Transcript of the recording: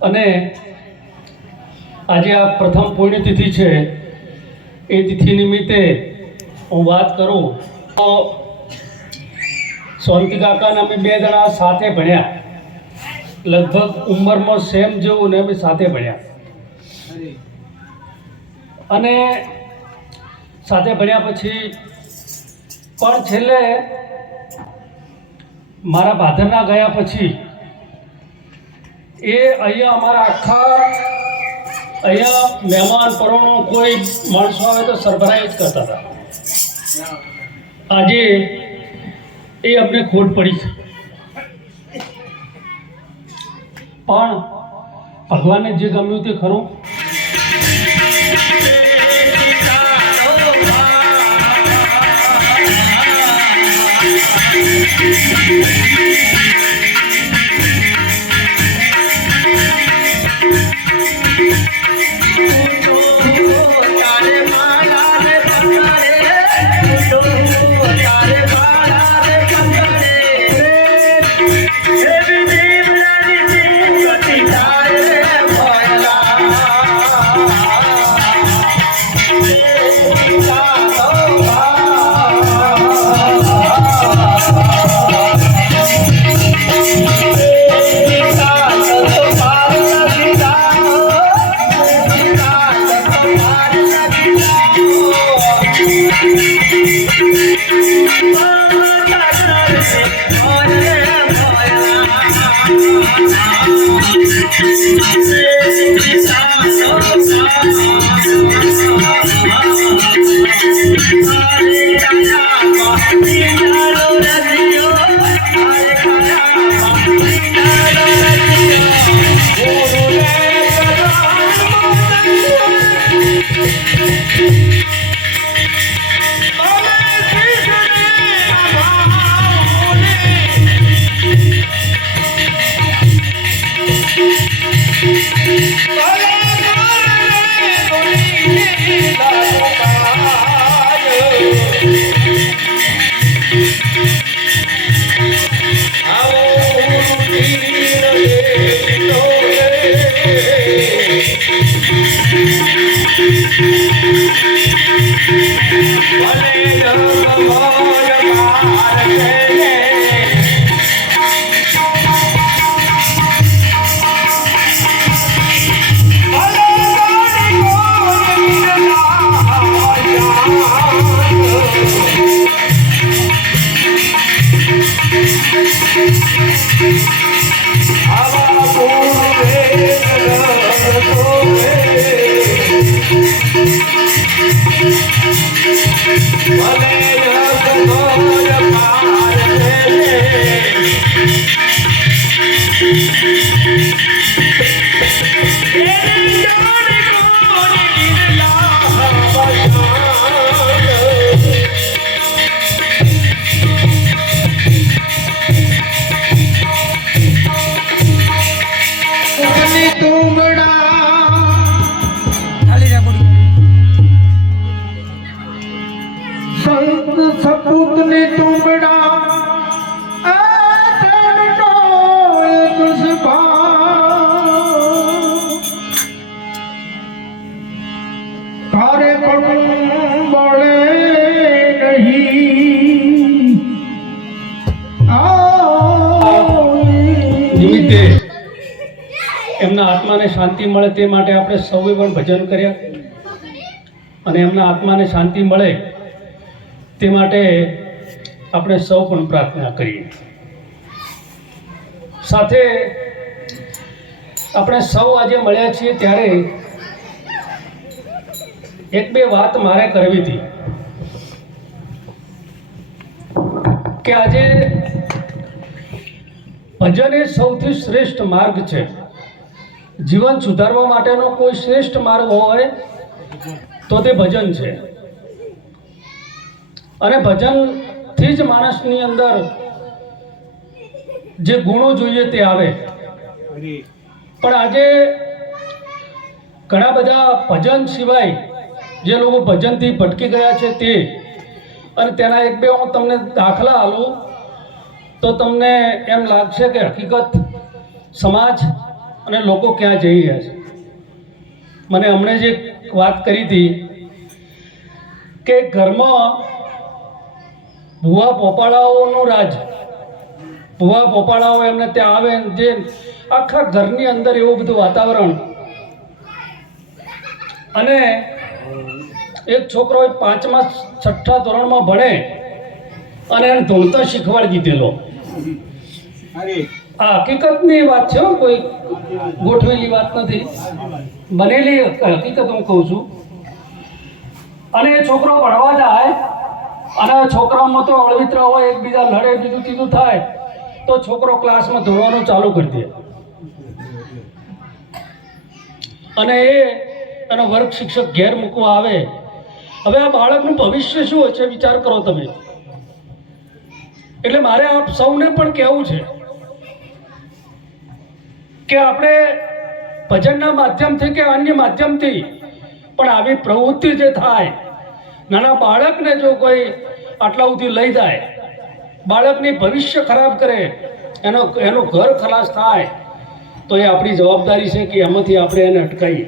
અને આજે આ પ્રથમ પુણ્યતિથિ છે. એ તિથિ નિમિત્તે હું વાત કરું તો સોનકી કાકાને અમે બે જણા સાથે ભણ્યા, લગભગ ઉંમરમાં સેમ જેવું ને અમે સાથે ભણ્યા. અને સાથે ભણ્યા પછી પણ છેલ્લે મારા ભાદરના ગયા પછી એ અહીંયા અમારા આખા અહીંયા મહેમાન પરોણો કોઈ માણસો આવે તો સરભરાઈ જ કરતા હતા. આજે એ અમને ખોટ પડી છે, પણ ભગવાનને જે ગમ્યું તે ખરું. એમના આત્માને શાંતિ મળે તે માટે આપણે સૌએ પણ ભજન કર્યા, અને એમના આત્માને શાંતિ મળે તે માટે આપણે સૌ પણ પ્રાર્થના કરીએ. સાથે આપણે સૌ આજે મળ્યા છીએ ત્યારે એક બે વાત મારે કરવી હતી કે આજે ભજન એ સૌથી શ્રેષ્ઠ માર્ગ છે. જીવન સુધારવા માટેનો કોઈ શ્રેષ્ઠ માર્ગ હોય તો તે ભજન છે, અને ભજનથી જ માણસની અંદર જે ગુણો જોઈએ તે આવે. પણ આજે ઘણા બધા ભજન સિવાય જે લોકો ભજનથી ભટકી ગયા છે તે, અને તેના એક બે હું તમને દાખલા આલું તો તમને એમ લાગશે કે હકીકત સમાજ અને લોકો ક્યાં જઈ રહ્યા છે. મને હમણે જે વાત કરી હતી કે ઘરમાં ભૂવા પોપાળાઓનું રાજ, ભૂવા પોપાળાઓ એમને ત્યાં આવે જે આખા ઘરની અંદર એવું બધું વાતાવરણ. અને એક છોકરો 5મા 6ઠ્ઠા ધોરણમાં ભણે અને એને ધૂણતા શીખવાડી દીધેલો. આ હકીકતની વાત છે, કોઈ ગોઠવેલી વાત નથી, બનેલી હકીકત હું કહું છું. અને એ છોકરો ભણવા જાય અને છોકરામાં તો અળવિતરા હોય, એકબીજા લડે, બીજું ત્રીજું થાય, તો છોકરો ક્લાસમાં ધોવાનું ચાલુ કરી દે અને એનો વર્ગ શિક્ષક ઘેર મૂકવા આવે. હવે આ બાળકનું ભવિષ્ય શું હશે વિચાર કરો તમે. એટલે મારે આપ સૌને પણ કહેવું છે કે આપણે ભજનના માધ્યમથી કે અન્ય માધ્યમથી પણ આવી પ્રવૃત્તિ જે થાય, નાના બાળકને જો કોઈ આટલા સુધી લઈ જાય, બાળકની ભવિષ્ય ખરાબ કરે, એનું ઘર ખલાસ થાય, તો એ આપણી જવાબદારી છે કે એમાંથી આપણે એને અટકાવીએ.